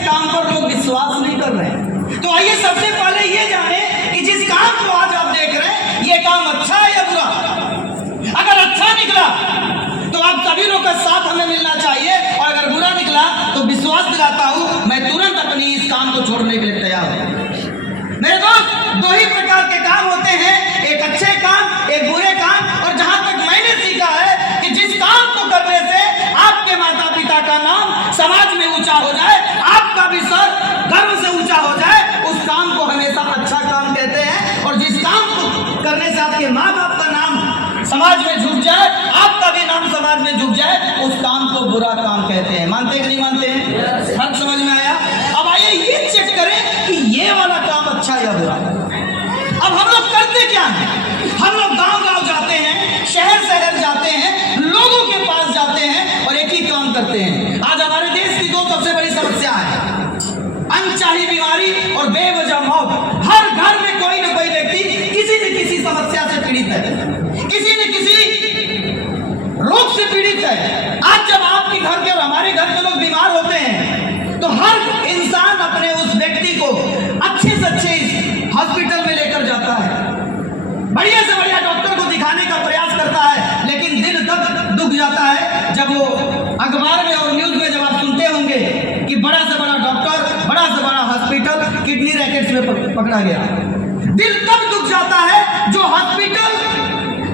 काम पर लोग विश्वास नहीं कर रहे हैं। तो आइए सबसे पहले ये जाने कि जिस काम को आज आप देख रहे हैं ये काम अच्छा है या बुरा। अगर अच्छा निकला तो आप सभी लोग का साथ हमें मिलना चाहिए, और अगर बुरा निकला तो विश्वास दिलाता हूं मैं तुरंत अपनी इस काम को छोड़ने के लिए तैयार हूं। मेरे दोस्त, दो ही प्रकार के काम होते हैं, एक अच्छे काम, एक बुरे काम। और जहां तक मैंने सीखा है कि जिस काम को करने से आपके माता पिता का नाम समाज में ऊंचा हो जाए, आपका भी सर गर्व से ऊंचा हो जाए, उस काम को हमेशा अच्छा काम कहते हैं। और जिस काम को करने से आपके माँ बाप का नाम समाज में झुक जाए, आपका भी नाम समाज में झुक जाए, उस काम को बुरा काम कहते हैं। मानते कि नहीं मानते हैं? हर समझ में आया? अब आइए ये चेक करें कि ये वाला काम अच्छा या बुरा। अब हम लोग करते क्या हैं? हम लोग गांव गांव जाते हैं, शहर शहर जाते हैं, लोगों के पास जाते हैं और एक ही काम करते हैं। आज हमारे देश की दो सबसे बड़ी समस्या है, अनचाही बीमारी और बेवजह मौत। हर घर में कोई ना कोई व्यक्ति किसी न किसी समस्या से पीड़ित है, किसी न किसी रोग से पीड़ित है। आज जब आपके घर के और हमारे घर के लोग बीमार होते हैं तो हर इंसान अपने उस व्यक्ति को अच्छे से अच्छे हॉस्पिटल में लेकर जाता है, बढ़िया से बढ़िया डॉक्टर को दिखाने का प्रयास करता है, लेकिन दिल तक दुख जाता है जब वो अखबार में और न्यूज में जब आप सुनते होंगे कि बड़ा से बड़ा डॉक्टर, बड़ा से बड़ा हॉस्पिटल किडनी रैकेट्स में पकड़ा गया। दिल तब दुख जाता है जो हॉस्पिटल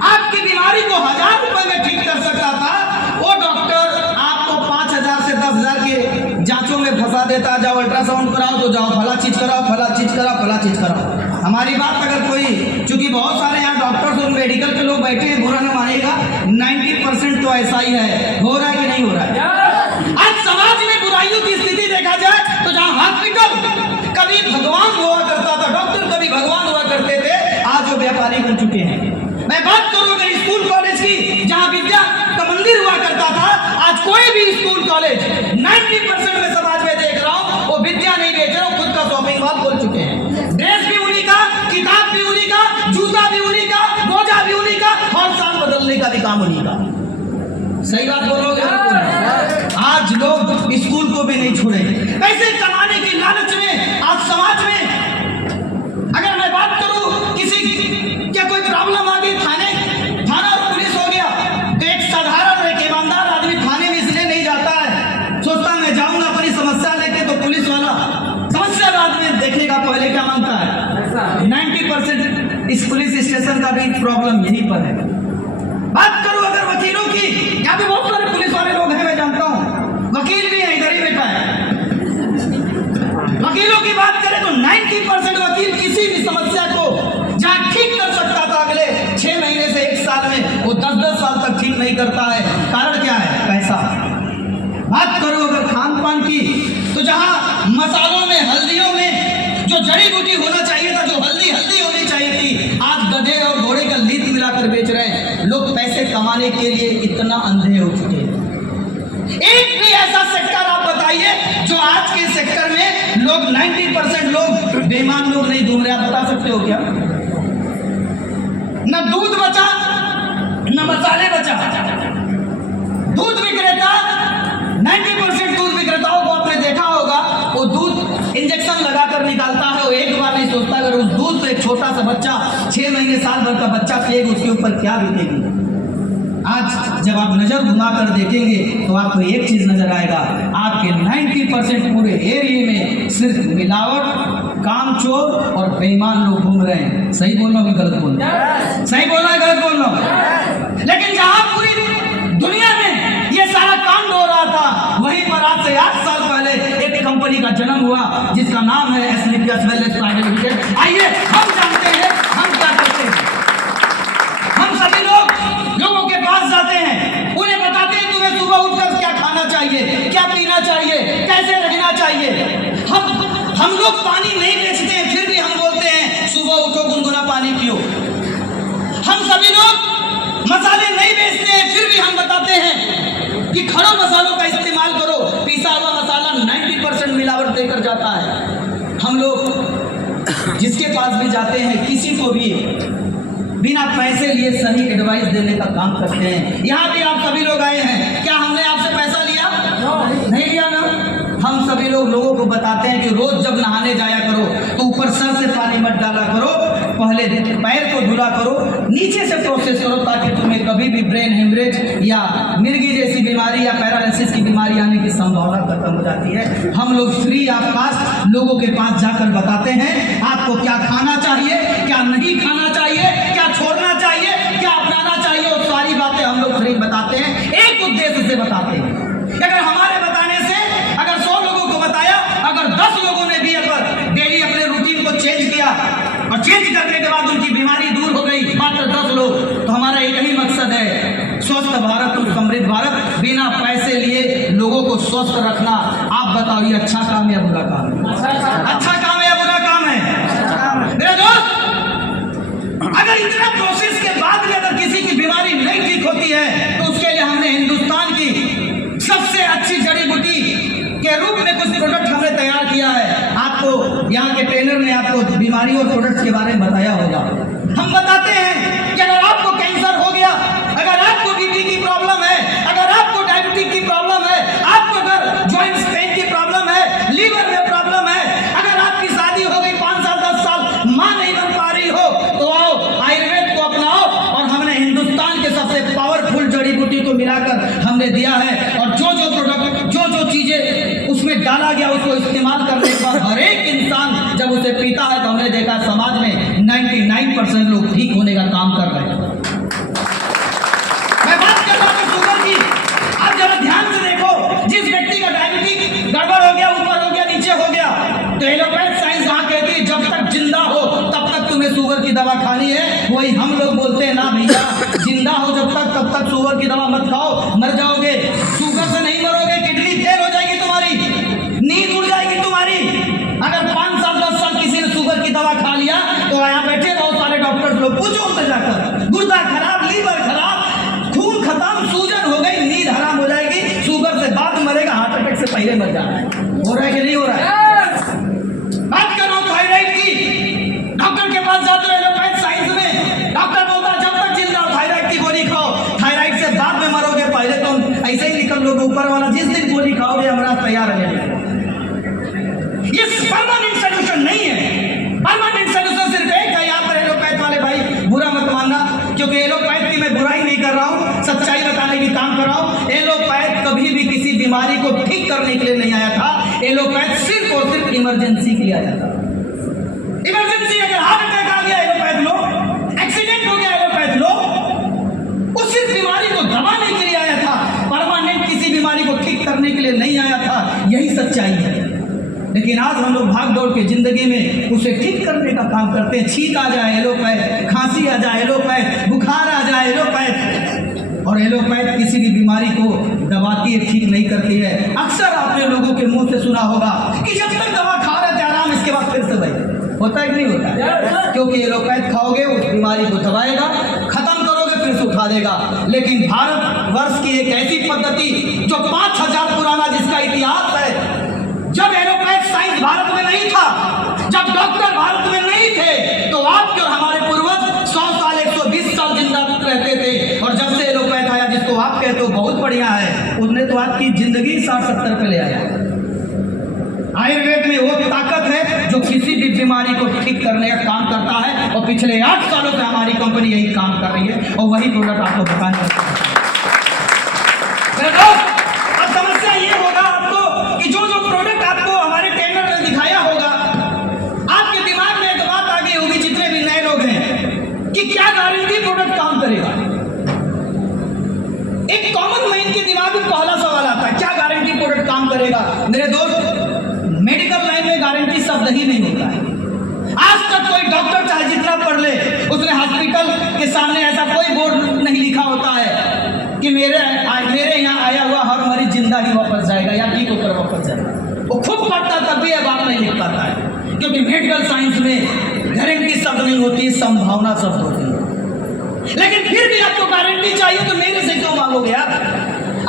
आपकी बीमारी को 1000 रुपए में ठीक कर सकता था, वो डॉक्टर आपको 5000 से 10000 के जांचों में फंसा देता। जाओ अल्ट्रासाउंड कराओ तो जाओ फला चीज कराओ, फला चीज कराओ, फला चीज कराओ। हमारी बात अगर कोई, चूंकि बहुत सारे यहाँ डॉक्टर्स और मेडिकल के लोग बैठे हैं, बुरा न मानेगा, 90% तो ऐसा ही है। हो रहा है कि नहीं हो रहा है? आज समाज में बुराइयों की स्थिति देखा जाए तो जहाँ हॉस्पिटल कभी भगवान हुआ करता था, डॉक्टर कभी भगवान हुआ करते थे, आज वो व्यापारी बन चुके हैं। मैं बात करूं अगर स्कूल कॉलेज की, जहां विद्या का मंदिर हुआ करता था, आज कोई भी स्कूल कॉलेज 90% में समाज में देख रहा हूं वो विद्या नहीं बेच रहा, खुद का शॉपिंग मॉल खोल चुके हैं। ड्रेस भी उन्हीं का, किताब भी उन्हीं का, जूता भी उन्हीं का, मोजा भी उन्हीं का, और साल बदलने का भी काम उन्हीं का। सही बात बोलोगे? आज लोग स्कूल को भी नहीं छोड़े, पैसे कमाने की लालच में आज समाज में। अगर मैं बात करूं किसी क्या कोई प्रॉब्लम आ गई, थाना और पुलिस हो गया, तो एक साधारण और एक ईमानदार आदमी थाने में इसलिए नहीं जाता है, सोचता मैं जाऊंगा अपनी समस्या लेके तो पुलिस वाला समस्या बाद में देखेगा, पहले क्या मांगता है। 90% इस पुलिस स्टेशन का भी प्रॉब्लम यहीं पर है। बात करूं अगर वकीलों की, यहाँ पे बहुत सारे पुलिस वाले लोग हैं, मैं जानता हूं, वकील भी है, इधर ही बैठा है। वकीलों की बात करें तो 90% वकील किसी भी समस्या को जहां ठीक कर सकता था अगले 6 महीने से 1 साल में, वो 10-10 साल तक ठीक नहीं करता है। कारण क्या है? पैसा। बात करो अगर खान पान की, तो जहां मसालों में, हल्दियों में जो जड़ी बूटी होना चाहिए था, जो हल्दी होनी चाहिए थी, आज गधे और घोड़े का लीद मिलाकर बेच रहे हैं। लोग पैसे कमाने के लिए इतना अंधे हो चुके हैं। एक भी ऐसा सेक्टर आप बताइए जो आज के सेक्टर में लोग 90% लोग बेईमान लोग नहीं घूम रहे। आप बता सकते हो क्या? न दूध बचा न मसाले बचा। दूध विक्रेता, 90% दूध विक्रेताओं को आपने देखा होगा, वो दूध इंजेक्शन लगाकर निकालता है। वो एक बार नहीं सोचता अगर उस दूध से एक छोटा सा बच्चा 6 महीने साल भर का बच्चा पिएगा, उसके ऊपर क्या बीतेगी। आज जब आप नजर घुमा कर देखेंगे तो आपको एक चीज नजर आएगा, आपके 90% पूरे एरिया में सिर्फ मिलावट, कामचोर और बेईमान लोग घूम रहे हैं। सही बोल रहा हूं कि गलत बोल रहा हूं? सही बोल रहा है, गलत बोल रहा हूं? लेकिन जहां पूरी दुनिया में ये सारा कांड हो रहा था, वहीं पर आज से 8 साल पहले एक कंपनी का जन्म हुआ जिसका नाम है एसलीपियस वेलनेस प्राइवेट लिमिटेड। आइए हम जानते हैं हम क्या करते हैं। हम सभी लोग लोगों के पास जाते हैं, उन्हें बताते हैं तुम्हें सुबह उठकर क्या खाना चाहिए, क्या पीना चाहिए, कैसे रहना चाहिए। हम लोग पानी नहीं बेचते हैं, फिर भी हम बोलते हैं सुबह उठो गुनगुना पानी पियो। हम सभी लोग मसाले नहीं बेचते हैं, फिर भी हम बताते हैं कि खड़े मसालों का इस्तेमाल करो। पिसा हुआ मसाला 90% मिलावट देकर जाता है। हम लोग जिसके पास भी जाते हैं, किसी को भी बिना पैसे लिए सही एडवाइस देने का काम करते हैं। यहाँ भी आप सभी लोग आए हैं, क्या हमने आपसे पैसा लिया? नहीं लिया ना। हम हम सभी लोगों को बताते हैं कि रोज जब नहाने जाया करो तो ऊपर सर से पानी मत डाला करो, पहले पैर को धुला करो, नीचे से प्रोसेस करो, ताकि तुम्हें कभी भी ब्रेन हेमरेज या मिर्गी जैसी बीमारी या पैरालिसिस की बीमारी आने की संभावना खत्म हो जाती है। हम लोग फ्री ऑफ कॉस्ट लोगों के पास जाकर बताते हैं आपको क्या खाना चाहिए, क्या नहीं खाना चाहिए, क्या छोड़ना चाहिए, क्या अपनाना चाहिए, वो सारी बातें हम लोग फ्री बताते हैं। एक उद्देश्य से बताते हैं, अगर हमारे बताने से अगर 100 लोगों को बताया, अगर 10 लोगों ने भी अगर डेली अपने रूटीन को चेंज किया और चेंज करने के बाद उनकी बीमारी दूर हो गई, मात्र 10 लोग, तो हमारा एक ही मकसद है, स्वस्थ भारत और समृद्ध भारत। बिना पैसे लिए लोगों को स्वस्थ रखना। आप बताओ ये अच्छा काम है या बुरा काम है? अच्छा काम है या बुरा काम है? मेरे दोस्त, अगर इतना प्रोसेस के बाद भी अगर किसी की बीमारी नहीं ठीक होती है तो उसके लिए हमने हिंदुस्तान की सबसे अच्छी जड़ी बूटी के रूप में कुछ प्रोडक्ट हमने तैयार किया है। आपको यहाँ के ट्रेनर ने आपको बीमारी और प्रोडक्ट्स के बारे में बताया होगा। हम बताते हैं कि अगर आपको कैंसर हो गया, अगर आपको बीपी की प्रॉब्लम है, अगर आपको डायबिटीज की प्रॉब्लम है, आपको अगर जॉइंट्स पेन की प्रॉब्लम है, लीवर में प्रॉब्लम है, अगर आपकी शादी हो गई 5 साल 10 साल, माँ नहीं बन पा रही हो, तो आओ आयुर्वेद को अपनाओ। और हमने हिंदुस्तान के सबसे पावरफुल जड़ी बूटी को मिलाकर हमने दिया है, और जो जो प्रोडक्ट जो चीजें उसमें डाला गया उसको इस्तेमाल करने के बाद हर एक इंसान जब उसे पीता है तो हमने देखा समाज में 99% लोग ठीक होने का काम कर रहे हैं। मैं बात कर रहा हूं शुगर की। आप जरा ध्यान से देखो, जिस व्यक्ति का डायबिटीज गड़बड़ हो गया, ऊपर हो गया, नीचे हो गया, तो एलोपैथ साइंस वहां कहती है जब तक जिंदा हो तब तक तुम्हें शुगर की दवा खानी है। वही हम लोग बोलते हैं ना भैया, जिंदा हो जब तक तब तक शुगर की दवा मत खाओ, मर जाओगे। शुगर से नहीं मरोगे, किडनी फेल हो जाएगी तुम्हारी, नींद उड़ जाएगी तुम्हारी। अगर 5 साल 10 साल किसी ने शुगर की दवा खा लिया तो यहाँ बैठे बहुत सारे डॉक्टर्स लोग, पूछो उनसे जाकर, गुर्दा खराब, लीवर खराब, खून खत्म, सूजन हो गई, नींद हराम हो जाएगी, शुगर से बाद मरेगा, हार्ट अटैक से पहले मर जाना है। हो रहा है कि नहीं हो रहा है? बात करो थायराइड की, डॉक्टर के पास जाते हो एलोपैथ साइंस में, डॉक्टर बोलता है जब तक जिंदा थायराइड की गोली खाओ, थायराइड से बाद में मरोगे, पहले तो ऐसे ही निकल लोग ऊपर वाला, जिस दिन गोली खाओगे हमारा तैयार है। ये परमानेंट सोल्यूशन नहीं है। परमानेंट सोल्यूशन सिर्फ एक है। यहाँ पर एलोपैथ वाले भाई बुरा मत मानना, क्योंकि एलोपैथ की मैं बुराई नहीं कर रहा हूँ, सच्चाई बताने की काम कर रहा हूँ। एलोपैथ कभी भी किसी बीमारी को ठीक करने के लिए नहीं आया था। एलोपैथ सिर्फ और सिर्फ इमरजेंसी के लिए आया था। इमरजेंसी, अगर हार्ट अटैक आ गया एलोपैथ लो, एक्सीडेंट हो गया एलोपैथ लो, उस सिर्फ बीमारी को दबाने के लिए आया था, परमानेंट किसी बीमारी को ठीक करने के लिए नहीं आया था। यही सच्चाई है। लेकिन आज हम लोग भाग दौड़ के जिंदगी में उसे ठीक करने का काम करते हैं। छींक आ जाए एलोपैथ, खांसी आ जाए एलोपैथ, बुखार आ जाए एलोपैथ। और एलोपैथ किसी भी बीमारी को दबाती है, ठीक नहीं करती है। अक्सर आपने लोगों के मुंह से सुना होगा कि जब तक दवा खा रहे थे आराम, इसके बाद फिर से भाई होता है कि नहीं होता है? क्योंकि एलोपैथ खाओगे उस बीमारी को दबाएगा, खत्म करोगे फिर से उठा देगा। लेकिन भारत वर्ष की एक ऐसी पद्धति जो 5000 पुराना जिसका इतिहास है, जब एलोपैथ साइंस भारत में नहीं था, जब डॉक्टर भारत में नहीं थे, तो आपके और हमारे पूर्वज 100 साल 120 साल जिंदा रहते थे। और जब से एलोपैथ आया, जिसको आप कहते हो बहुत बढ़िया है, उसने तो आपकी जिंदगी 60-70 पे ले आया। आयुर्वेद में वो ताकत है जो किसी भी बीमारी को ठीक करने का काम करता है, और पिछले 8 सालों से हमारी कंपनी यही काम कर रही है, और वही प्रोडक्ट आपको बताने वाला है। अब समस्या ये होगा आपको कि जो जो प्रोडक्ट आपको हमारे ट्रेनर ने दिखाया होगा, आपके दिमाग में एक बात आ गई होगी, जितने भी नए लोग हैं, कि क्या गारंटी प्रोडक्ट काम करेगा। एक कॉमन माइंड के दिमाग में पहला सवाल आता है, क्या गारंटी प्रोडक्ट काम करेगा। मेरे दोस्त, मेडिकल लाइन में गारंटी शब्द ही नहीं होता है। आज तक कोई डॉक्टर चाहे जितना पढ़ ले, उसने हॉस्पिटल के सामने ऐसा कोई बोर्ड नहीं लिखा होता है कि मेरे यहाँ आया हुआ हर मरीज जिंदा ही वापस जाएगा या ठीक होकर वापस जाएगा। वो खुद पढ़ता तब भी यह बात नहीं लिख पाता है, क्योंकि मेडिकल साइंस में गारंटी शब्द नहीं होती, संभावना शब्द होती है। लेकिन फिर भी आपको गारंटी चाहिए तो मेरे से क्यों मांगोगे आप?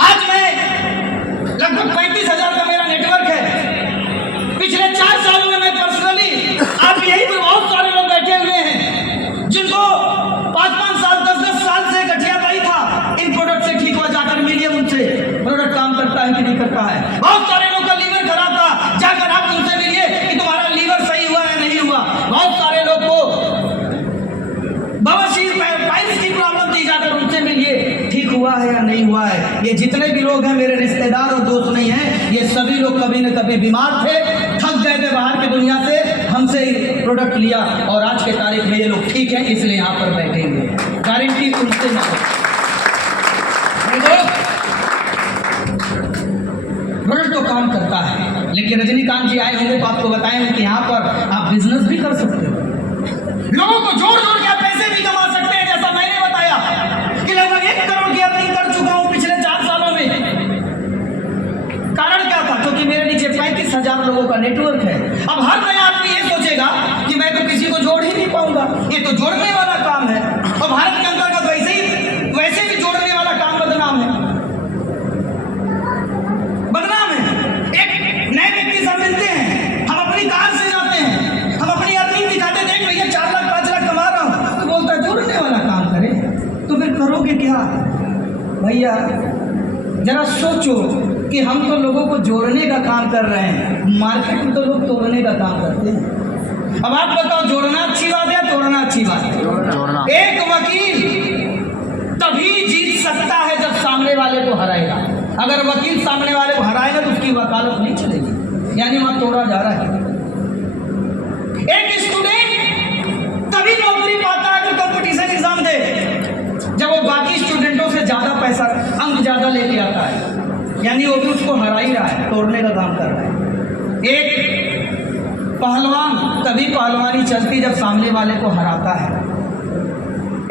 आज मैं लगभग 35,000 का मेरा नेटवर्क है। पिछले 4 सालों में मैं पर्सनली, आप यहीं पर बहुत सारे लोग बैठे हुए हैं जिनको 5-5 साल 10-10 साल से गठिया पाई था, इन प्रोडक्ट से ठीक हो जाकर मिलिए उनसे। प्रोडक्ट काम करता है कि नहीं करता है? बहुत सारे लोग का लीवर खराब था, सभी लोग कभी न कभी बीमार थे, थक गए थे बाहर की दुनिया से, हमसे ही प्रोडक्ट लिया और आज के तारीख में ये लोग ठीक हैं, इसलिए यहाँ पर बैठे हुए हैं। गारंटी उनसे ना प्रोडक्ट तो काम करता है, लेकिन रजनीकांत जी आए होंगे तो आपको बताएंगे कि यहाँ पर आप बिजनेस भी कर सकते हो, लोगों को जोड़ जोड़ के आप पैसे भी कमा सकते हैं। जैसा मैंने बताया कि लगभग 1 करोड़ की अर्निंग कर चुका हूं पिछले 4 सालों में। कारण क्या था? क्योंकि मेरे नीचे 35,000 लोगों का नेटवर्क है। अब हर नया आदमी ये सोचेगा कि मैं तो किसी को जोड़ ही नहीं पाऊंगा, ये तो जोड़ने वाला काम है। और भारत के अंतर्गत वैसे भी जोड़ने वाला काम बदनाम है, बदनाम है। एक नए व्यक्ति से मिलते हैं, हम अपनी कार से जाते हैं, हम अपनी अर्निंग दिखाते, देख भैया 4 लाख 5 लाख कमा रहा हूं, तो बोलता है जोड़ने वाला काम करे, तो फिर करोगे क्या? भैया जरा सोचो कि हम तो लोगों को जोड़ने का काम कर रहे हैं, मार्केट में तो लोग तोड़ने का काम करते हैं। अब आप बताओ, जोड़ना अच्छी बात है या तोड़ना अच्छी बात है? जोड़ना। एक वकील तभी जीत सकता है जब सामने वाले को हराएगा। अगर वकील सामने वाले को हराएगा तो उसकी वकालत नहीं चलेगी, यानी वहां तोड़ा जा रहा है। एक स्टूडेंट तभी नौकरी पाता है अगर कंपटीशन एग्जाम दे, जब वो बाकी स्टूडेंटों से ज्यादा पैसा, अंक ज्यादा लेके आता है, यानी वो भी उसको हरा ही रहा है, तोड़ने का काम कर रहा है। एक पहलवान तभी पहलवानी चलती जब सामने वाले को हराता है।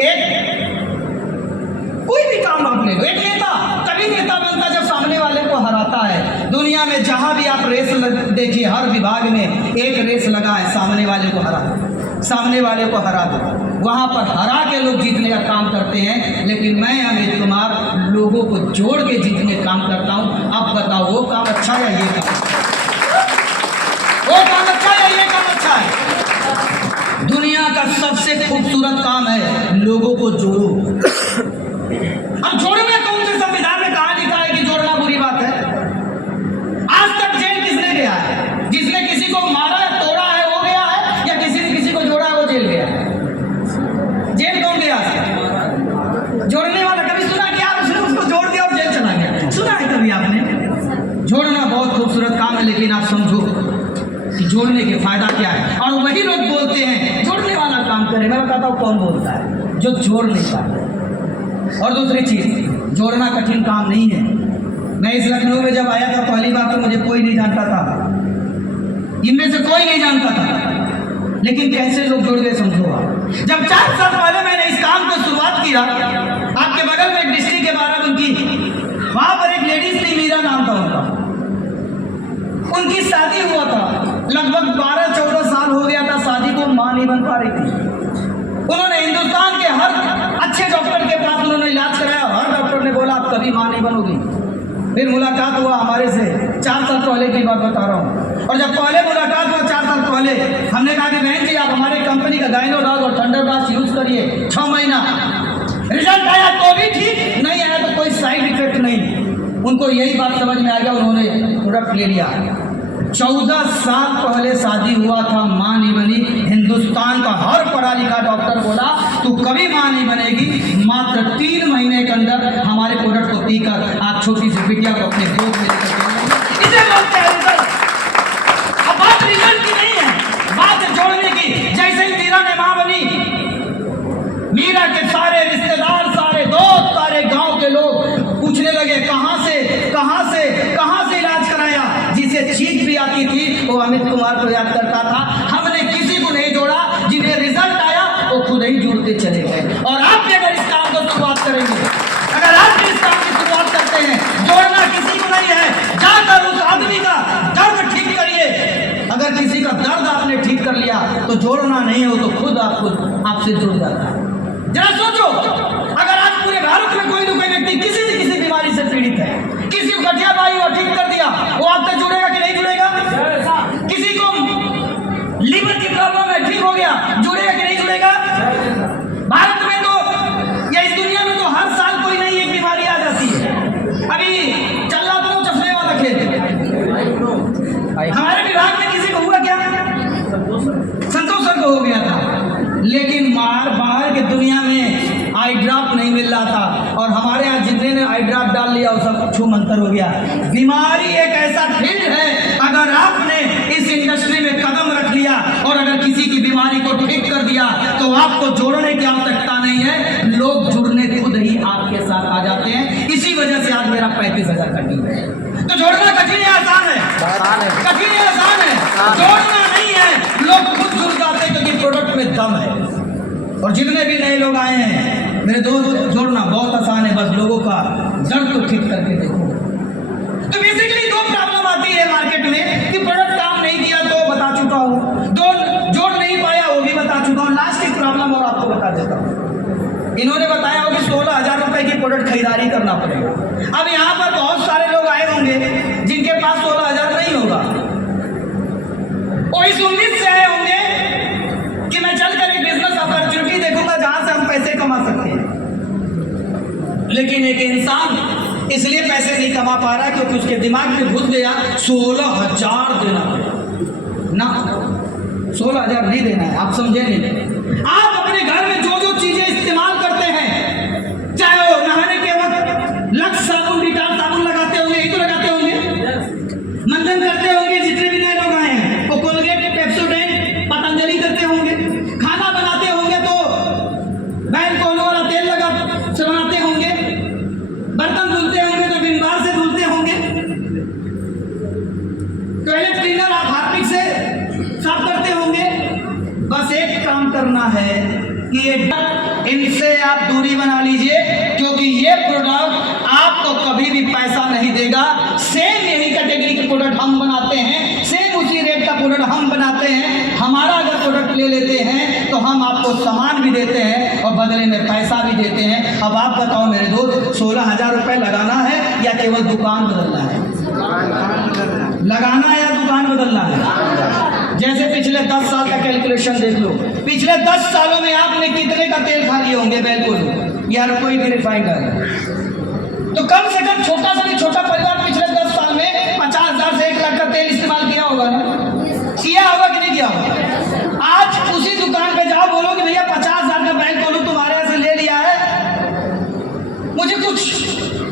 एक कोई भी काम आप ले लो, एक नेता तभी नेता बनता जब सामने वाले को हराता है। दुनिया में जहां भी आप रेस देखिए, हर विभाग में एक रेस लगा है, सामने वाले को हरा दो, सामने वाले को हरा दो, वहां पर हरा के लोग जीतने का काम करते हैं। लेकिन मैं अमित कुमार लोगों को जोड़ के जीतने का काम करता हूं। आप बताओ वो काम अच्छा है या ये काम? वो काम अच्छा है या ये काम अच्छा है? दुनिया का सबसे खूबसूरत काम है लोगों को जोड़ो। अब जोड़ना कौन से संविधान में कहा लिखा है कि जोड़ना बुरी बात है? आज तक जेल किसने गया है? जिसने किसी को मारा है, तोड़ा है, वो गया है, या किसी ने किसी को जोड़ा है वो जेल गया है? जेल कौन गया? जोड़ने वाला। कभी सुना कि आप उसने उसको जोड़ दिया और जेल चला गया? सुना है कभी आपने? जोड़ना बहुत खूबसूरत काम है, लेकिन आप समझो कि जोड़ने के फायदा क्या है। और वही लोग बोलते हैं जोड़ने वाला काम करें। मैं बताता हूँ कौन बोलता है, जो जोड़ नहीं पाता। और दूसरी चीज, जोड़ना कठिन काम नहीं है। मैं इस लखनऊ में जब आया था पहली बार तो मुझे कोई नहीं जानता था, इनमें से कोई नहीं जानता था, लेकिन कैसे लोग जुड़ गए समझो आप। जब 4 साल पहले मैंने इस काम को शुरुआत किया, आपके बगल में एक डिस्ट्रिक्ट है बाराबंकी, वहां पर एक लेडीज थी, मीरा नाम था उनका। उनकी शादी हुआ था, लगभग 12-14 साल हो गया था शादी को, मां नहीं बन पा रही थी। उन्होंने हिंदुस्तान के हर अच्छे डॉक्टर के पास उन्होंने इलाज कराया, हर डॉक्टर ने बोला आप कभी मां नहीं बनोगी। फिर मुलाकात हुआ हमारे से, 4 साल पहले की बात बता रहा हूँ। और जब पहले मुलाकात हुआ 4 साल पहले, हमने कहा कि बहन जी आप हमारे कंपनी का गाइनोडॉग और थंडरबास्ट यूज करिए 6 महीना। रिजल्ट आया तो भी ठीक, नहीं आया तो कोई साइड इफेक्ट नहीं। उनको यही बात समझ में आ गया, उन्होंने प्रोडक्ट ले लिया। 14 साल पहले शादी हुआ था, मां नहीं बनी। हिंदुस्तान का हर पढ़ा लिखा डॉक्टर बोला तू कभी मां नहीं बनेगी। मात्र 3 महीने के अंदर हमारे प्रोडक्ट को पीकर आप छोटी सी बिटिया को अपने गोद में लेकर इसे बोलते हैं रिजल्ट। अब बात रिजल्ट की नहीं है, बात है जोड़ने की। जैसे ही मीरा ने मां बनी, मीरा के सारे रिश्तेदार, सारे दोस्त, सारे गांव के लोग पूछने लगे कहां से इलाज कराया। जिसे चीज भी आती थी वो अमित कुमार को याद करता था। हमने किसी को नहीं जोड़ा, जिन्हें रिजल्ट आया वो खुद ही जुड़ते चले गए। और आप भी अगर इस काम को शुरुआत करेंगे, अगर आप भी इस काम की शुरुआत करते हैं, जोड़ना किसी को नहीं है, जाकर उस आदमी का दर्द ठीक करिए। अगर किसी का दर्द आपने ठीक कर लिया तो जोड़ना नहीं है, वो तो खुद आपसे जुड़ जाता है। जरा सोचो, अगर आज पूरे भारत में कोई न कोई व्यक्ति किसी न किसी बीमारी से पीड़ित है, किसी को गठिया बाई हुआ ठीक कर दिया, वो आपसे जुड़ेगा कि नहीं जुड़ेगा? किसी को लीवर की प्रॉब्लम है, ठीक हो गया, जुड़ेगा कि नहीं जुड़ेगा? भारत में तो या इस दुनिया में तो हर साल कोई नई एक बीमारी आ जाती है। अभी चल रहा था चश्मे वाला खेल, हमारे विभाग में किसी को हुआ क्या? संतोष सर को हो गया था। लेकिन बाहर के दुनिया में आई ड्रॉप अंतर हो गया। बीमारी एक ऐसा फील्ड है, अगर आपने इस इंडस्ट्री में कदम रख लिया और अगर किसी की बीमारी को ठीक कर दिया तो आपको जोड़ने की आवश्यकता नहीं है, लोग जुड़ने खुद ही आपके साथ आ जाते हैं। इसी वजह से आज मेरा 35,000 का टीम है। तो जोड़ना कठिन है आसान है? कठिन है आसान है? जोड़ना नहीं है, लोग खुद जुड़ जाते हैं क्योंकि प्रोडक्ट में दम है। और जितने भी नए लोग आए हैं मेरे दोस्त, जोड़ना बहुत आसान है, बस लोगों का दर्द को ठीक करके देखो। तो बेसिकली दो प्रॉब्लम आती है मार्केट में कि प्रोडक्ट काम नहीं किया तो बता चुका हूँ, दो जोड़ नहीं पाया वो भी बता चुका हूँ। लास्ट एक प्रॉब्लम और आपको बता देता हूँ। इन्होंने बताया हो कि 16,000 रुपए की प्रोडक्ट खरीदारी करना पड़ेगा। अब यहाँ पर बहुत सारे लोग आए होंगे जिनके पास 16,000 नहीं होगा, वो इस उम्मीद से आए होंगे कि मैं चलकर एक बिजनेस अपॉर्चुनिटी देखूंगा जहां से हम पैसे कमा सकते हैं। लेकिन एक इंसान इसलिए पैसे नहीं कमा पा रहा क्योंकि उसके दिमाग में घुस गया 16,000 देना ना, 16,000 नहीं देना है। आप समझे नहीं? आप अपने घर में जो जो चीजें इस्तेमाल करते हैं, चाहे वो नहाने के वक्त लक्स साबुन, डिटॉल साबुन लगाते होंगे, यही तो लगाते होंगे, मंथन करते होंगे, जितने भी नए लोग आए हैं वो कोलगेट, पेप्सोडेंट, पतंजलि करते होंगे, खाना बनाते होंगे तो बैलकोलो वाला तेल लगा से बनाते होंगे, बर्तन धुलते होंगे तो विम बार से धुलते होंगे, टॉयलेट क्लीनर आप हार्पिक से साफ करते होंगे। बस एक काम करना है कि ये इनसे आप दूरी बना लीजिए, क्योंकि ये प्रोडक्ट आपको कभी भी पैसा नहीं देगा। सेम यही कैटेगरी के प्रोडक्ट हम बनाते हैं, सेम उसी रेट का प्रोडक्ट हम बनाते हैं। हमारा अगर प्रोडक्ट ले लेते हैं तो हम आपको सामान भी देते हैं और बदले में पैसा भी देते हैं। अब आप बताओ मेरे दोस्त, 16,000 रुपए लगाना है या केवल दुकान बदलना है? लगाना है या दुकान बदलना है? जैसे पिछले 10 साल का कैलकुलेशन देख लो, पिछले 10 सालों में आपने कितने का तेल खा लिए होंगे बैलकोलो या कोई भी रिफाइंड ऑयल? तो कम से कम छोटा सा भी छोटा परिवार पिछले 10 साल में 50,000 से 1 लाख का तेल इस्तेमाल किया होगा ना? किया होगा कि नहीं किया होगा? आज उसी दुकान पे जाओ, बोलो कि भैया 50,000 का बैलकोलो तुम्हारे यहाँ से ले लिया है, मुझे कुछ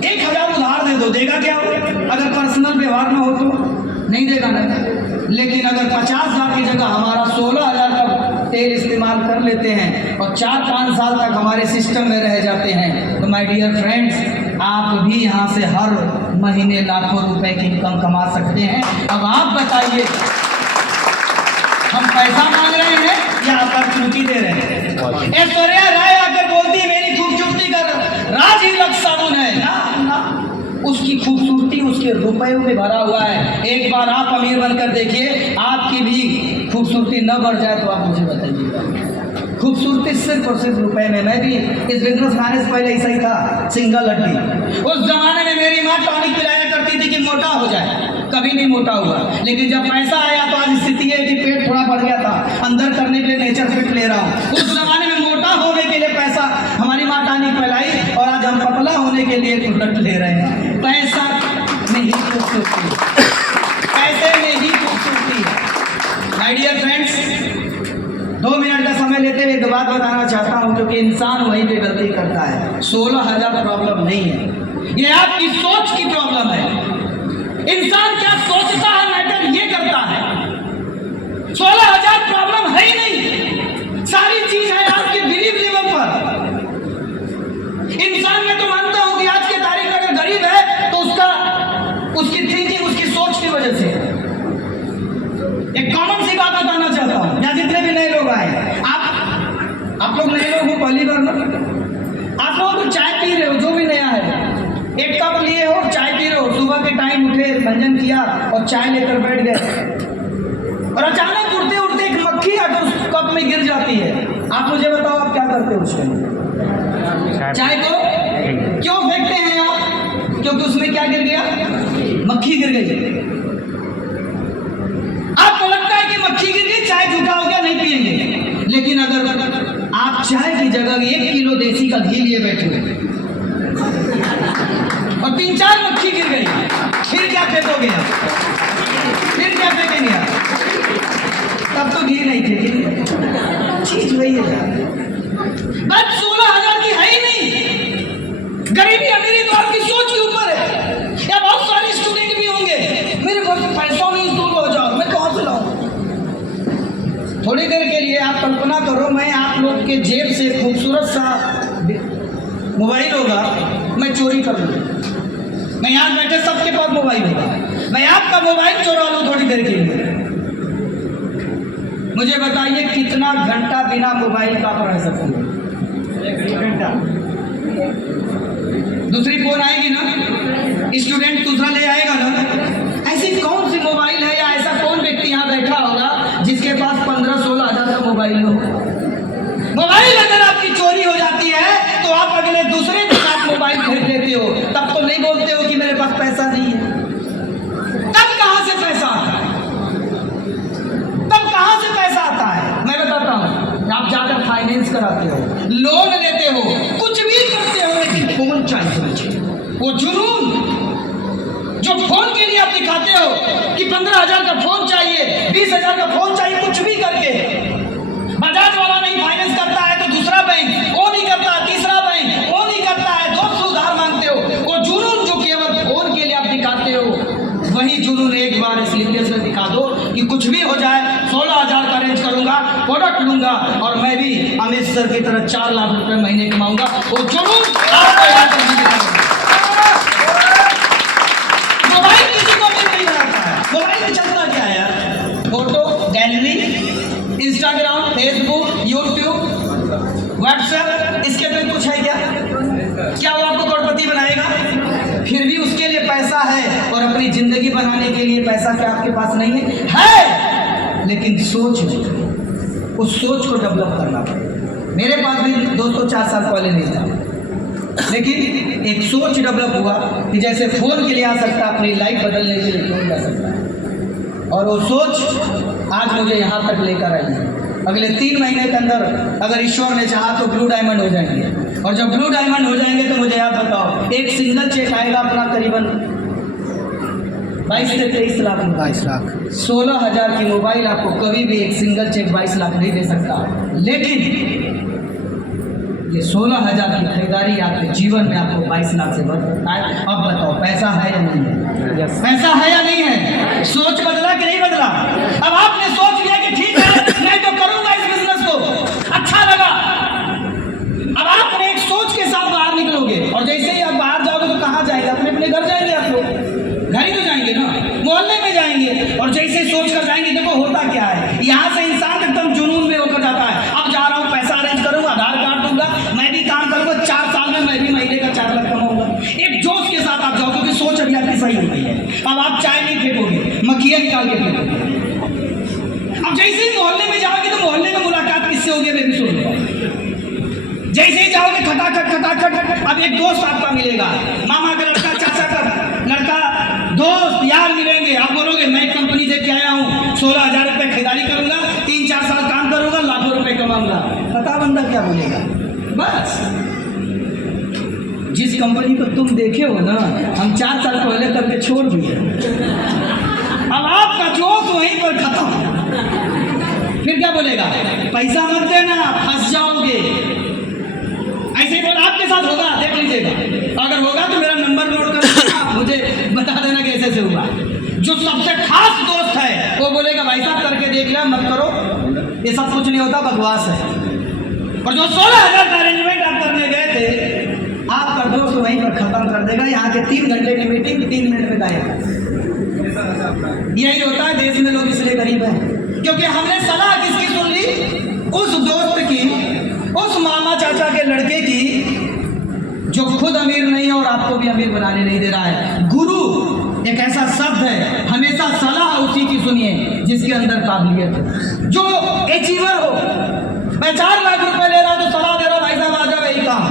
1,000 उधार दे दो, देगा क्या? अगर पर्सनल व्यवहार में हो तो नहीं देगा ना। लेकिन अगर 50,000 की जगह हमारा 16,000 का तेल इस्तेमाल कर लेते हैं और 4-5 साल तक हमारे सिस्टम में रह जाते हैं, तो माय डियर फ्रेंड्स, आप भी यहाँ से हर महीने लाखों रुपए की इनकम कमा सकते हैं। अब आप बताइए, हम पैसा मांग रहे हैं या अपॉर्चुनिटी दे रहे हैं? ऐश्वर्या राय आकर बोलती है मेरी खूबसूरती का राज ही लक्स साबुन है ना, उसकी खूबसूरती उसके रुपयों में भरा हुआ है। एक बार आप अमीर बनकर देखिए, आपकी भी खूबसूरती न बढ़ जाए तो आप मुझे बताइए। खूबसूरती सिर्फ और सिर्फ रुपए में। मैं भी इस बिजनेस में आने से पहले ऐसा ही था, सिंगल हड्डी। उस जमाने में मेरी माँ टॉनिक पिलाया करती थी कि मोटा हो जाए, कभी नहीं मोटा हुआ। लेकिन जब पैसा आया तो आज स्थिति है कि पेट थोड़ा बढ़ गया था, अंदर करने के लिए नेचर फिट ले रहा हूँ। उस जमाने में मोटा होने के लिए पैसा हमारी माँ टॉनिक पिलाई और आज हम पतला होने के लिए प्रोडक्ट ले रहे हैं। पैसा में ही खूबसूरती, पैसे में ही खूबसूरती है। माय डियर फ्रेंड्स, 2 मिनट का समय लेते हुए एक बात बताना चाहता हूँ, क्योंकि इंसान वहीं पे गलती करता है। 16,000 प्रॉब्लम नहीं है, ये आपकी सोच की प्रॉब्लम है। इंसान क्या सोचता है मैटर ये करता है। 16,000 प्रॉब्लम है ही नहीं, सारी चीज है आपके बिलीव लेवल पर। इंसान में तो मानता हूं कि आज के तारीख में अगर गरीब है तो उसकी थिंकिंग, उसकी सोच की वजह से। एक कॉमन सी बात बताना चाहता हूं, या जितने भी नए लोग आए, आप लोग नए लोग हो पहली बार ना, आप लोग तो चाय पी रहे हो, जो भी नया है, एक कप लिए हो, चाय पी रहे हो, सुबह के टाइम उठे, मंजन किया और चाय लेकर बैठ गए और अचानक उठते उठते एक मक्खी आकर उस कप में गिर जाती है। आप मुझे बताओ आप क्या करते हो उसमें? चाय को क्यों फेंकते हैं आप? क्योंकि उसमें क्या गिर गया? मक्खी गिर गई। आपको लगता है कि मक्खी गिर गई, चाय झूठा हो गया, नहीं पिएंगे। लेकिन अगर आप चाय की जगह 1 किलो देसी का घी लिए बैठे और 3-4 मक्खी गिर गई, फिर क्या फेंकोगे? फिर क्या फेंकेंगे? तब तो घी नहीं फेंकेंगे, चीज वही है। बात 16,000 की है ही नहीं। गरीबी अमीरी तो आपकी सोच के ऊपर है। या थोड़ी देर के लिए आप कल्पना करो, मैं आप लोग के जेब से खूबसूरत सा मोबाइल होगा, मैं चोरी कर लूँ। मैं यहाँ बैठे सबके पास मोबाइल होगा, मैं आपका मोबाइल चुरा लूँ थोड़ी देर के लिए। मुझे बताइए कितना घंटा बिना मोबाइल का आप रह सकते हो? 1 घंटा। दूसरी फोन आएगी ना, स्टूडेंट दूसरा ले आएगा ना। ऐसी कौन सी मोबाइल है या ऐसा कौन व्यक्ति यहाँ बैठा होगा जिसके पास 15-16 हज़ार का मोबाइल हो? मोबाइल अगर आपकी चोरी हो जाती है तो आप अगले दूसरे दिन आप मोबाइल खरीद लेते हो, तब तो नहीं बोलते हो कि मेरे पास पैसा नहीं है। तब कहाँ से पैसा आता है? तब कहाँ से पैसा आता है? मैं बताता हूँ, आप जाकर फाइनेंस कराते हो, लोन लेते हो, कुछ भी करते हो, लेकिन फोन चाहिए मुझे। वो जुनून जो फोन के लिए आप दिखाते हो कि 15,000 का फोन चाहिए, 20,000 का फोन चाहिए, कुछ भी करके। बजाज वाला नहीं फाइनेंस करता है तो दूसरा बैंक, वो नहीं करता तीसरा बैंक, वो नहीं करता है, दोस्त से उधार मांगते हो। वो जुनून जो केवल फोन के लिए आप दिखाते हो, वही जुनून एक बार इस लिहाज से दिखा दो कि कुछ भी हो जाए, 16,000 का अरेंज करूंगा, प्रोडक्ट लूंगा और मैं भी अमित सर की तरह 4 लाख रुपए महीने कमाऊंगा। वो जुनून आपको यहाँ पर नहीं दिखाऊंगा। मोबाइल किसी को भी नहीं बनाता है। मोबाइल में चलता क्या है यार? Photo gallery, Instagram, Facebook, YouTube, WhatsApp, इसके अंदर कुछ है क्या? क्या वो आपको करोड़पति बनाएगा? फिर भी उसके लिए पैसा है और अपनी जिंदगी बनाने के लिए पैसा क्या आपके पास नहीं है? है, लेकिन सोच नहीं, उस सोच को डेवलप करना पड़ेगा। मेरे पास भी दोस्तों 4 साल पहले नहीं था, लेकिन एक सोच डेवलप हुआ कि जैसे फोन के लिए आ सकता है, अपनी लाइफ बदलने के लिए क्यों जा सकता है। और वो सोच आज मुझे यहाँ तक लेकर आई है। अगले 3 महीने के अंदर अगर ईश्वर ने चाहा तो ब्लू डायमंड हो जाएंगे, और जब ब्लू डायमंड हो जाएंगे तो मुझे याद बताओ, एक सिंगल चेक आएगा अपना करीबन 22 से 23 लाख। 22 लाख 16,000 की मोबाइल आपको कभी भी एक सिंगल चेक 22 लाख नहीं दे सकता, लेकिन ये 16,000 की खरीदारी आपके जीवन में आपको 22 लाख से बढ़ सकता है। अब बताओ पैसा है या नहीं है? पैसा है या नहीं है? सोच बदला कि नहीं बदला? अब आपने सोच लिया कि ठीक है मैं तो करूंगा इस बिजनेस को, अच्छा लगा। अब आपने एक सोच के साथ बाहर निकलोगे, और जैसे ही आप बाहर जाओगे तो कहाँ जाएंगे? अपने अपने घर जाएंगे। आप लोग घर ही तो जाएंगे ना, मोहल्ले में जाएंगे। और जैसे सोच कर जाएंगे, देखो होता क्या है, यहाँ से इंसान एकदम जुनून में होकर जाता है। अब जा रहा हूँ, पैसा अरेंज करूंगा, आधार कार्ड दूंगा, मैं भी काम करूंगा, 4 साल में मैं भी महीने का 4 लाख कमाऊंगा। एक जोश के साथ आप जाओ, क्योंकि सोच अभी आपकी सही हो गई है। अब आप चाय नहीं फेंकोगे, मक्खियाँ निकाल के फेंकोगे। अब जैसे ही मोहल्ले में जाओगे तो मोहल्ले में मुलाकात किससे होगी? मैं भी सुनूंगा। जैसे ही जाओगे खटाखट खटाखट, अब एक दोस्त आपका मिलेगा, मामा का लड़का, चाचा का लड़का, दोस्त यार मिलेंगे। आप बोलोगे मैं कंपनी देख के आया हूँ, 16,000 रुपये खरीदारी करूंगा, 3-4 साल काम करूंगा, लाखों रुपए कमाऊंगा। पता बंदा क्या बोलेगा? बस जिस कंपनी को तुम देखे हो ना, हम 4 साल पहले करके छोड़ दिए। अब आपका जोश वहीं पर खत्म। फिर क्या बोलेगा? पैसा मत देना, फंस जाओगे। ऐसे ही बोल, आपके साथ होगा, देख लीजिएगा। अगर होगा तो मेरा नंबर नोट कर लेना, मुझे बता देना कि ऐसे हुआ। जो सबसे खास दोस्त है वो बोलेगा भाई साहब करके देख लिया, मत करो, ये सब कुछ नहीं होता, बकवास है। और जो 16,000 का अरेंजमेंट आप करने गए थे, आपका दोस्त वहीं पर खत्म कर देगा। यहाँ के 3 घंटे की मीटिंग 3 मिनट में गायब। यही होता है, देश में लोग इसलिए गरीब हैं, क्योंकि हमने सलाह किसकी सुन ली? उस दोस्त की, उस मामा चाचा के लड़के की, जो खुद अमीर नहीं है और आपको भी अमीर बनाने नहीं दे रहा है। गुरु एक ऐसा शब्द है, हमेशा सलाह उसी की सुनिए जिसके अंदर काबिलियत है, जो अचीवर हो। मैं 4 लाख रुपए ले रहा हूँ तो सलाह दे रहा हूँ, भाई साहब आ जाओ यही काम,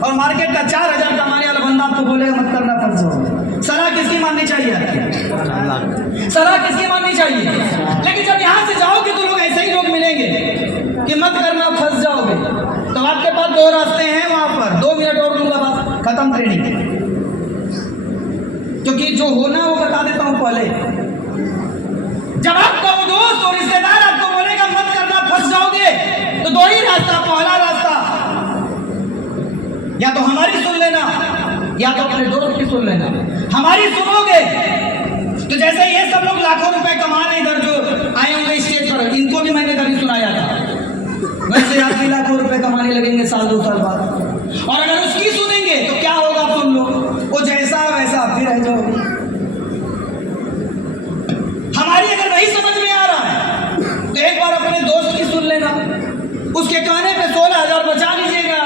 और मार्केट का 4,000 कमाने वाला बंदा आपको बोलेगा मत करना, फंस जाओ। सलाह किसकी माननी चाहिए? सलाह किसकी माननी चाहिए? लेकिन जब यहाँ से जाओगे तो लोग ऐसे ही लोग मिलेंगे कि मत करना, फंस जाओगे। तो आपके पास 2 रास्ते हैं, वहां पर 2 मिनट और दूंगा, बस खत्म ट्रेनिंग। क्योंकि जो होना वो बता देता हूं पहले। जब आपका वो दोस्त और रिश्तेदार आपको बोलेगा मत करना, फंस जाओगे, तो 2 ही रास्ता। पहला रास्ता, या तो हमारी सुन लेना, या तो अपने दोस्त की सुन लेना। हमारी सुनोगे तो जैसे ये सब लोग लाखों रुपए कमा रहे इधर जो आए होंगे स्टेज पर, इनको भी मैंने कभी सुनाया 2 साल बाद। और अगर उसकी सुनेंगे तो क्या होगा आप सुन लो, वो जैसा वैसा आप भी रह जाओगे। हमारी अगर नहीं समझ में आ रहा है तो एक बार अपने दोस्त की सुन लेना, उसके कहने पे 16,000 बचा लीजिएगा।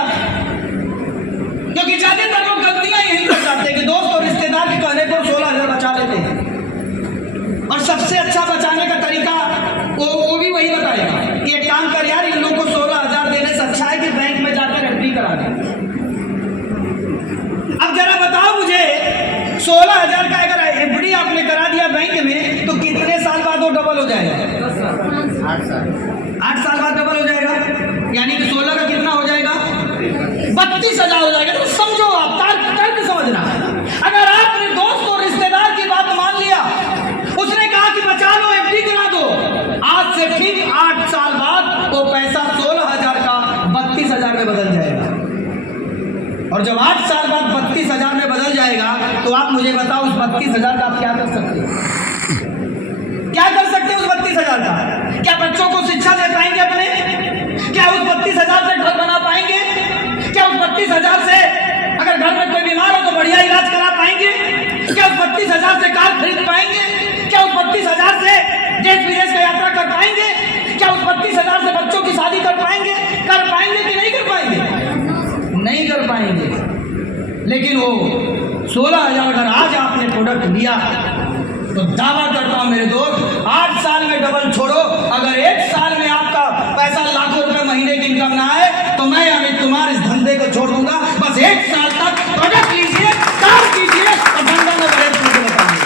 क्योंकि ज्यादातर लोग गलतियां यही कर जाते हैं कि दोस्त और रिश्तेदार के कहने पर 16,000 बचा लेते हैं। और सबसे अच्छा बचाने का तरीका वो भी वही बताएगा कि एक काम कर यार, इन लोगों को 16,000 देने से अच्छा है कि बैंक में जाकर एफडी करा दे। अब जरा बताओ मुझे, 16,000 का अगर एफडी आपने करा दिया बैंक में तो कितने साल बाद वो डबल हो जाएगा? 8 साल बाद डबल हो जाएगा। यानी कि 16 का कितना हो जाएगा? 32,000 हो जाएगा। तो समझो आप, तर्क समझना। अगर आपने दोस्त और रिश्तेदार की बात मान लिया, उसने कहा कि बचा लो, एफडी करा दो, आज से ठीक 8 साल बाद वो पैसा 16,000 का 32,000 में बदल जाएगा। और जब 8 साल बाद 32,000 में बदल जाएगा तो आप मुझे बताओ उस 32,000 का आप क्या कर सकते हो? क्या कर सकते हैं उस 32,000 का? क्या बच्चों को शिक्षा दे पाएंगे अपने? क्या उस 32,000 से घर बना पाएंगे? क्या उस 32,000 से अगर घर में कोई बीमार हो तो बढ़िया इलाज करा पाएंगे? क्या उस 32,000 से कार खरीद पाएंगे? क्या उस 32,000 से देश विदेश का यात्रा कर पाएंगे? क्या उस 32,000 से बच्चों की शादी कर पाएंगे? कर पाएंगे कि नहीं कर पाएंगे? नहीं कर पाएंगे। लेकिन वो 16,000 अगर आज आपने प्रोडक्ट लिया तो दावा करता हूं मेरे दोस्त, 8 साल में डबल छोड़ो, अगर 1 साल में आपका पैसा लाखों रुपए महीने की इनकम ना आए तो मैं अमित कुमार इस धंधे को छोड़ दूंगा। बस 1 साल तक प्रोडक्ट लीजिए, काम कीजिए और धंधा में बड़े बताइए।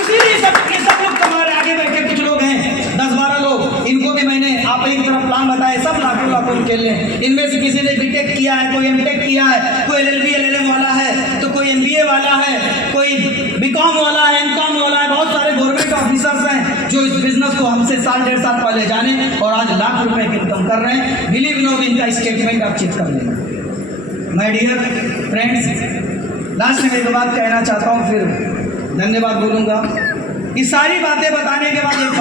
इसीलिए सब लोग हमारे आगे बैठे कुछ लोग हैं, 10-12 लोग, इनको भी मैंने आप एक तरफ प्लान बताए, सब लाखों खेल लें। इनमें से किसी ने बीटेक किया है, कोई एमटेक किया है, कोई एलएलबी एलएलएम वाला है, तो कोई एमबीए वाला है, कोई बीकॉम वाला है, एमकॉम वाला है। बहुत सारे गवर्नमेंट ऑफिसर्स हैं जो इस बिजनेस को हमसे 1.5 साल पहले जाने और आज लाख रुपए की इनकम कर रहे हैं। बिलीव नो, इनका स्टेटमेंट आप चेक कर लेना। माय डियर फ्रेंड्स, लास्ट में एक बात कहना चाहता हूँ, फिर धन्यवाद बोलूँगा। ये सारी बातें बताने के बाद एक